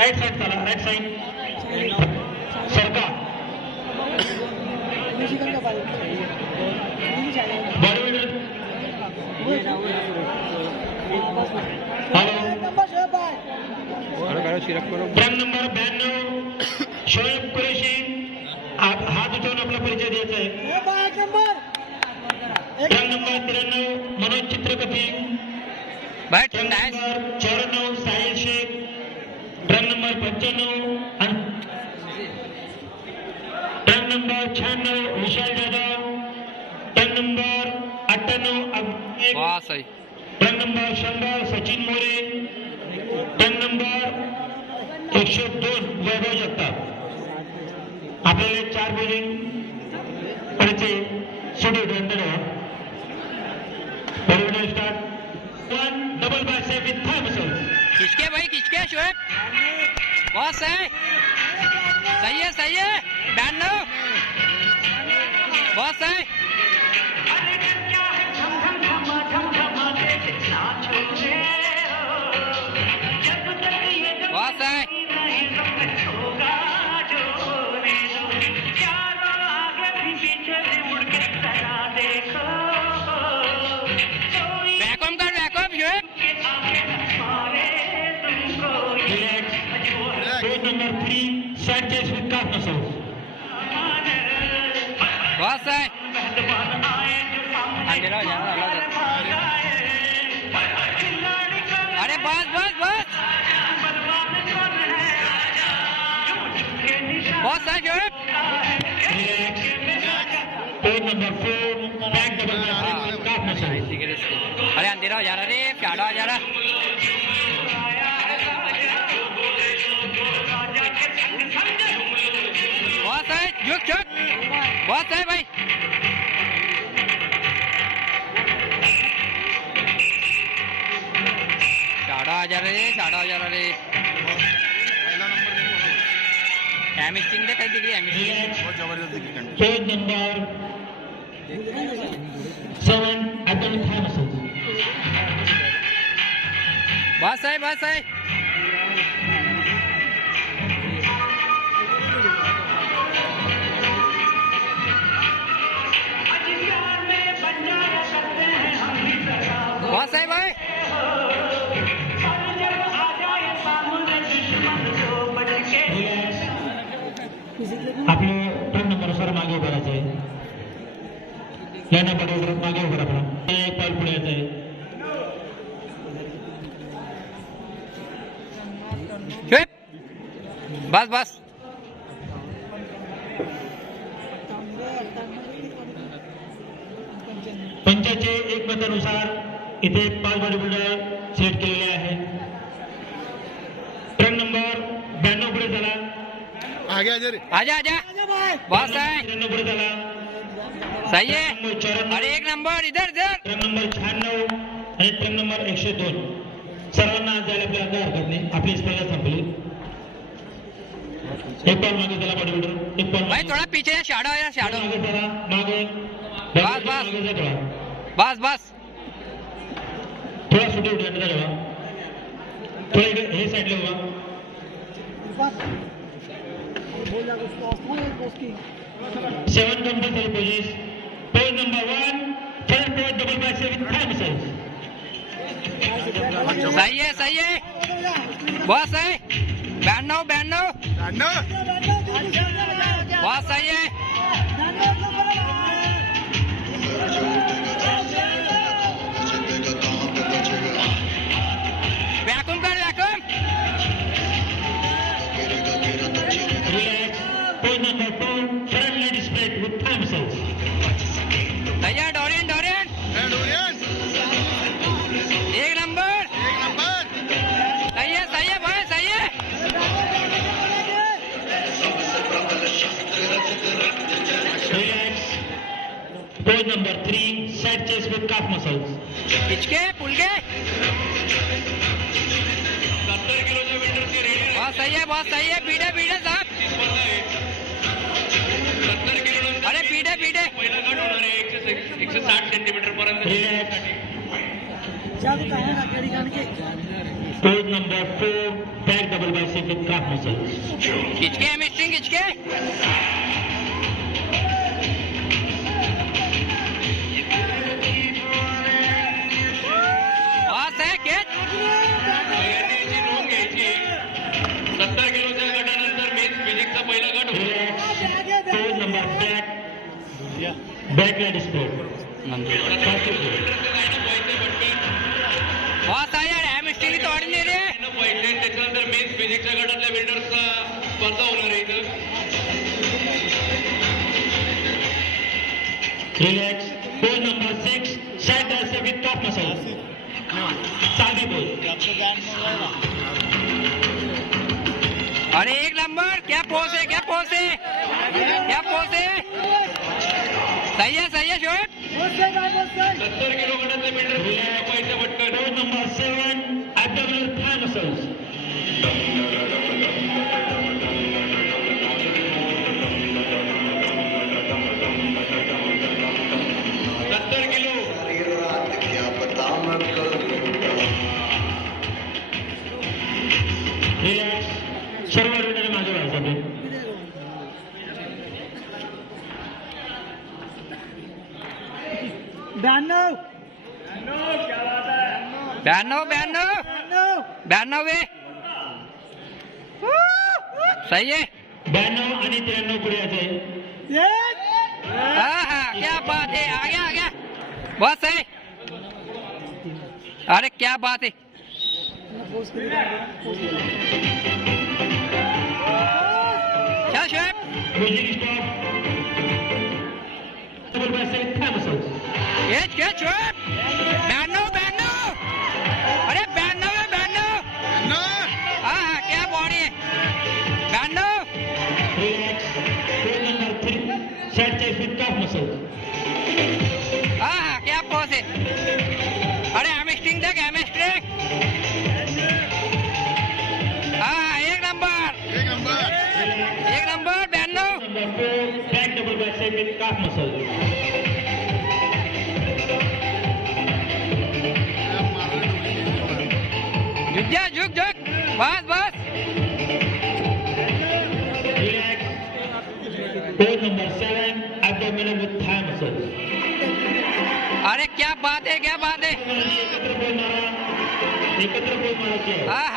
Right side चला, right side सरका क्रम नंबर 92 शोएब कुरेशी हात उठवून आपला परिचय द्यायचा आहे. क्रम नंबर 93 मनोज चित्रकपी, क्रम नंबर 94 साहिल शेख, क्रम नंबर 95 क्रम नंबर 96 विशाल जाधव, क्रम नंबर 98 क्रम नंबर 100 सचिन मोरे, क्रम नंबर 102 वैभव जगताप. आपल्याला 4 बॉलिंग परिचय सुरू start 1 double bye say with Thomson. खिचके भाई खिचके शोएब बहुत सही सही है 92 बहुत सही बहुत सही बैकअप कर backup Shoaib. Coach number 3 Sanchez with Carnoso. बहुत सही अरे बस बस बस बहुत सही Shoaib. Coach number 4 back double with Carnoso. अरे अंधेरा हो जा रहा रे प्याड़ा हो जा रहा. बहुत सही झुक झुक बहुत सही भाई. शाड़ा आ जा रहे एमिस्टिंग दे कई डिग्री एमिस्टिंग बहुत जबरदस्त दिखी. Coach number 7 Adam Carnoso. बहुत सही बहुत सही भाई. आपलं टीम नंबरनुसार मागे उभं राहायचं आहे. लाईनअप ऑर्डर मागे उभं राहा. एक पाऊल पुढे यायचं आहे. बस बस पंचाचे एकमतानुसार इथे 5 बॉडी बिल्डर सेट केलेले आहे. क्रम नंबर 92 पुढे चला. आजा बहुत सही 93 पुढे चला. सही है. अरे एक नंबर इधर क्रम नंबर 96 आणि क्रम नंबर 102 सर्वांना आज जायला आपल्याला काय हरकत नाही. आपली स्पर्धा संपली. एक पाऊल मागे चला बॉडी बिल्डर. एक पाऊल भाई थोड़ा पीछे है शैडो है शैडो. मागे चला मागे बस बस थोड़ा सुटे उठे अंदर जावा. थोड़ा हे साइडला उभा. 7 compulsory poses. Pose number 1 third pose double bye say with थॉमसन. सही है बहुत सही 92 बहुत सही है. वैक्यूम कर vacuum. Pose number 2 front leg split with थॉमसन. भैया डोरियन एक नंबर सही है भाई सही है. Pose number 3, side chest with calf muscles. इचके पुलके 70 किलोच्या वेल्डरची रेडी बहुत सही है पीढ़े पीढ़े साहब 70 किलो नंतर अरे पीढ़े पीढ़े पहिला गट होणार आहे 160 सेंटीमीटर पर्यंत. Relax. Pose number 4, back double bicep with calf muscles. इचके हैमस्ट्रिंग इचके बहुत है केच तयारी याची नोंद घ्यायची. 70 किलोच्या गटानंतर मेन्स फिजिक्सचा पहिला गट होतो. Relax. Pose number 8, backward squat. बहुत सही है हैमस्ट्रिंग तोड़ नहीं रही है त्याच्यानंतर मेन्स फिजिक्सच्या गटातल्या बिल्डर्सचा स्पर्धा होणार आहे इथं. Relax. Pose number 6, side bicep with calf muscles. Saudi pose. अरे एक नंबर क्या पोज है क्या पोज है सही है शोएब 70 किलो गटातले बिल्डर पैसे पटकन. Pose number 7, abdominal thigh muscles. Relax. सर्व रुग्णांनी मागे व्हायचं ते. बयानवे है सही है 92 आणि 93 पुढे यायचंय. हाँ क्या बात है आ गया बहुत सही अरे क्या बात है चल Shoaib Music stop. Double bicep with thigh muscles. क्या शोएब 92 अरे 92 हाँ क्या बॉडी है 92 Relax. Pose number 3, side chest with calf muscles. हाँ क्या पोज है अरे हैमस्ट्रिंग देख हैमस्ट्रिंग हाँ एक number 92 Number 4, back double bicep with calf muscles. झुक बस Relax. Pose number 7, abdominal with thigh muscles. अरे क्या बात है एकत्र बोल मारायची आहे. हाँ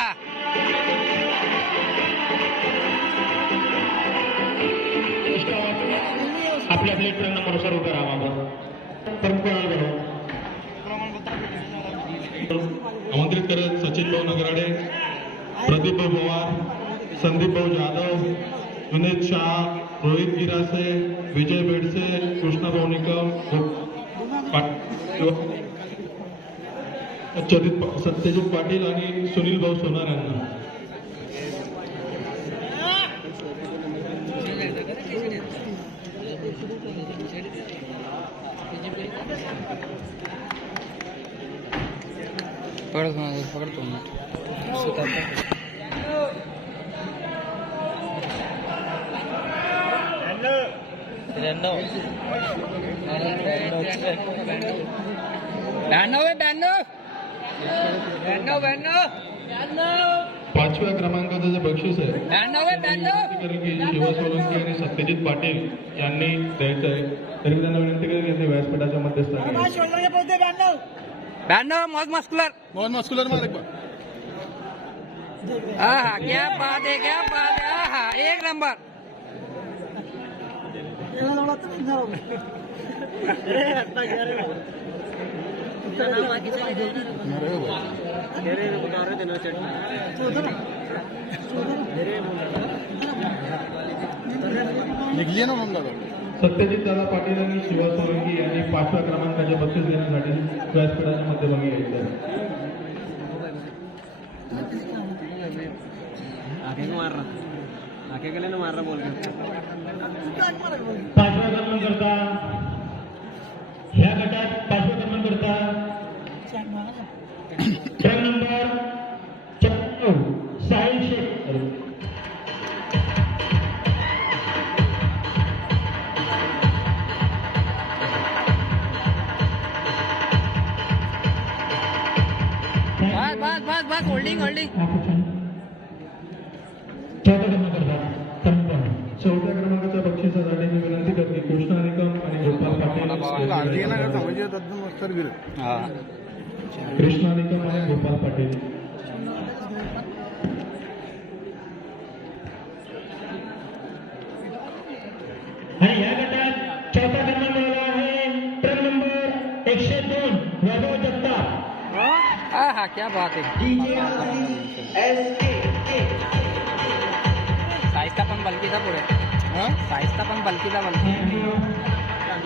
आपल्या आपल्या नंबरनुसार उभे राहा आपण. परत कोणाला बोलवा. आमंत्रित करत सचिन भाऊ नगराडे, प्रदीप भाऊ पवार, संदीप भाऊ जाधव, विनीत शाह, रोहित गिरासे, विजय बेडसे, कृष्णा भाऊ निकम, सत्यजित पाटील आणि सुनील भाऊ सोनार यांना. पकड़तो पाचव्या क्रमांकाचं जे बक्षीस आहे शिवा सोलंकी आणि सत्यजित पाटील यांनी द्यायचं आहे. तरी त्यांना विनंती करेन यांनी व्यासपीठाच्या मध्यस्थानी. 92 बहुत मस्कुलर मार हाँ क्या बात है हाँ एक नंबर निघली ना मग सत्यजित दादा पाटील आणि शिवा सोलंकी यांनी 5व्या क्रमांकाचे बक्षीस देण्यासाठी व्यासपीठाच्या मध्यभागी यायचं आहे. पाचव्या क्रमांकाचा होल्डिंग होल्डिंग चौथ्या क्रमांकाच्या बक्षिसासाठी मी विनंती करते कृष्णा निकम आणि गोपाल पाटील हा कृष्णा निकम आणि गोपाल पाटील आणि या गटात चौथा क्रमांक मिळाला आहे ट्रक नंबर 102 वैभव जगताप. हा क्या बात है साईजचा पण बलकीचा पुढे साईजचा पण बलकीचा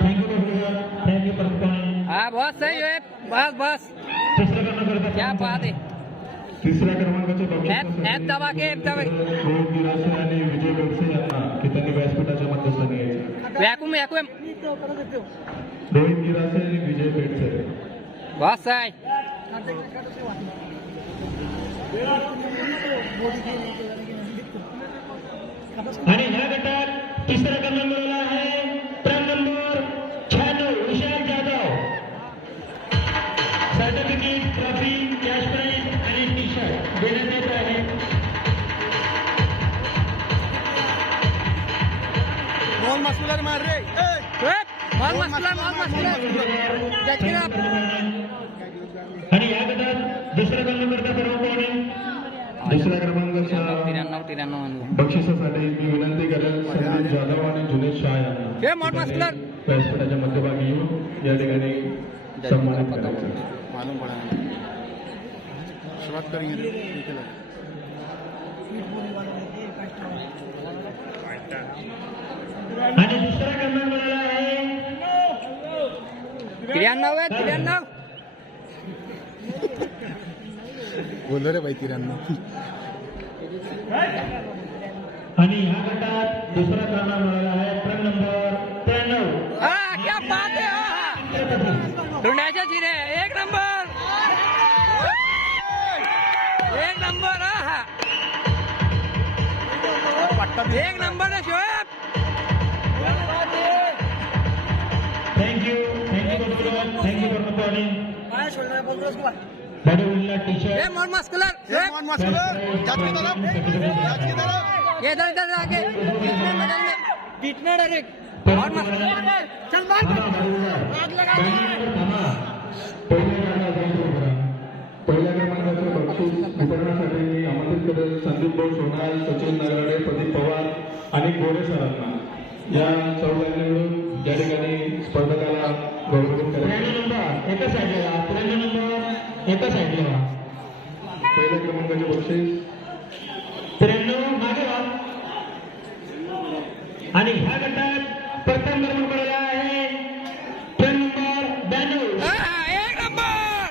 थँक्यू परत हा बस सही है बस बस तिसरा क्रमांक क्या बात है तिसऱ्या क्रमांकाचे ऍप दबा के ऍप दबा रोहित गिरासे आणि विजय बेडसे यांना की त्यांनी व्यासपीठाच्या मध्यस्थानी यायचे वैक्यूम वैक्यूम रोहित गिरासे आणि विजय बेडसे बस सही आणि ह्या गटात तिसरा क्रमांक मिळाला आहे truck number 96 Vishal Jadhav. Certificate trophy cash prize आणि टी शर्ट देण्यात येत आहे. मार मसला आणि या गटात दुसरा क्रमांक करता सर्व कोण आहे? दुसऱ्या क्रमांकाच्या 93 बक्षिसासाठी मी विनंती करेन संदीप जाधव आणि जुनेद शाह यांना हे मोठ मसला व्यासपीठाच्या मध्यभागी येऊन या ठिकाणी सन्मानित करायचं शुरुआत करेंगे आणि दुसरा क्रमांक मिळाला आहे 93 बोलो रे भाई 93 आणि ह्या गटात दुसरा क्रमांक मिळाला आहे ट्रक नंबर 93. हा क्या बात है ढूंढायच्या जिरे एक नंबर हा एक नंबर है Shoaib thank you thank you for calling बड़े उल्ला टी ये शर्ट मोर मस्कुलर शोएब ये इधर इधर आके बीटना डायरेक्ट और मस्कुलर चल मार आग लगा पहिल्या क्रमांकाचं बक्षीस वितरणासाठी मी आमंत्रित करेल संदीप भाऊ सोनाल, सचिन नगराडे, प्रदीप पवार आणि गोरे सरांना या चौघांनी मिळून या ठिकाणी स्पर्धकाला गौरवित करायचे. एका साईडला एका साईडला पहिल्या क्रमांकाचे बक्षीस 93 मागे व्हा. आणि ह्या गटात प्रथम क्रमांक मिळाला आहे ट्रक नंबर 92. एक नंबर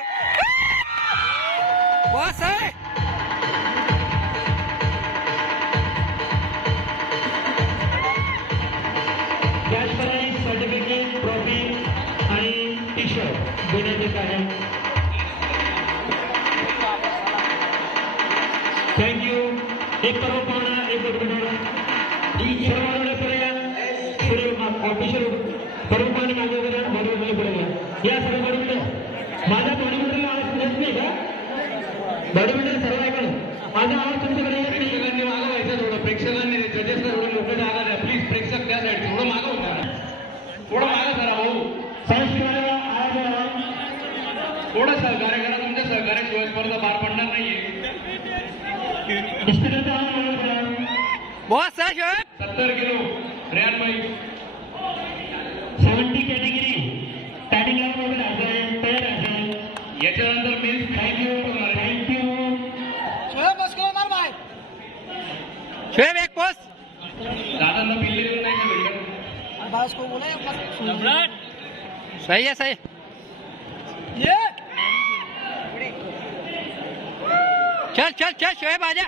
बस है कॅश प्राइज सर्टिफिकेट ट्रॉफी आणि टी शर्ट देण्यात येत आहे. थँक्यू. एक सर्व पाहुणा एक सर्वांना पुढे या पुढे टी शर्ट सर्व पाहुणे मागे वगैरे बॉडीमध्ये पुढे या सर्व बॉडीमध्ये माझ्या बॉडीमधला आवाज येत नाही का? बॉडीमध्ये सर्व ऐका माझा आवाज तुमच्याकडे येत नाही. प्रेक्षकांनी मागं व्हायचं थोडं प्रेक्षकांनी जजेसला एवढं लोक जागा द्या प्लीज प्रेक्षक त्या साईड थोडं मागं होता थोडं मागं करा भाऊ संस्कृतीला आवाज द्यावा. थोडं सहकार्य करा तुमच्या सहकार्याशिवाय स्पर्धा पार पडणार नाहीये इष्टदेवता आवाज द्या. बस है शोएब 70 किलो रेहान भाई 70 कॅटेगरी स्टार्टिंग लावून वगैरे आहे तयार आहे. याच्यानंतर मेन्स थँक्यू शोएब एक पोस्ट दादांना पिल्लेलं नाही का भेटत सही है सही चल चल चल शोएब आजा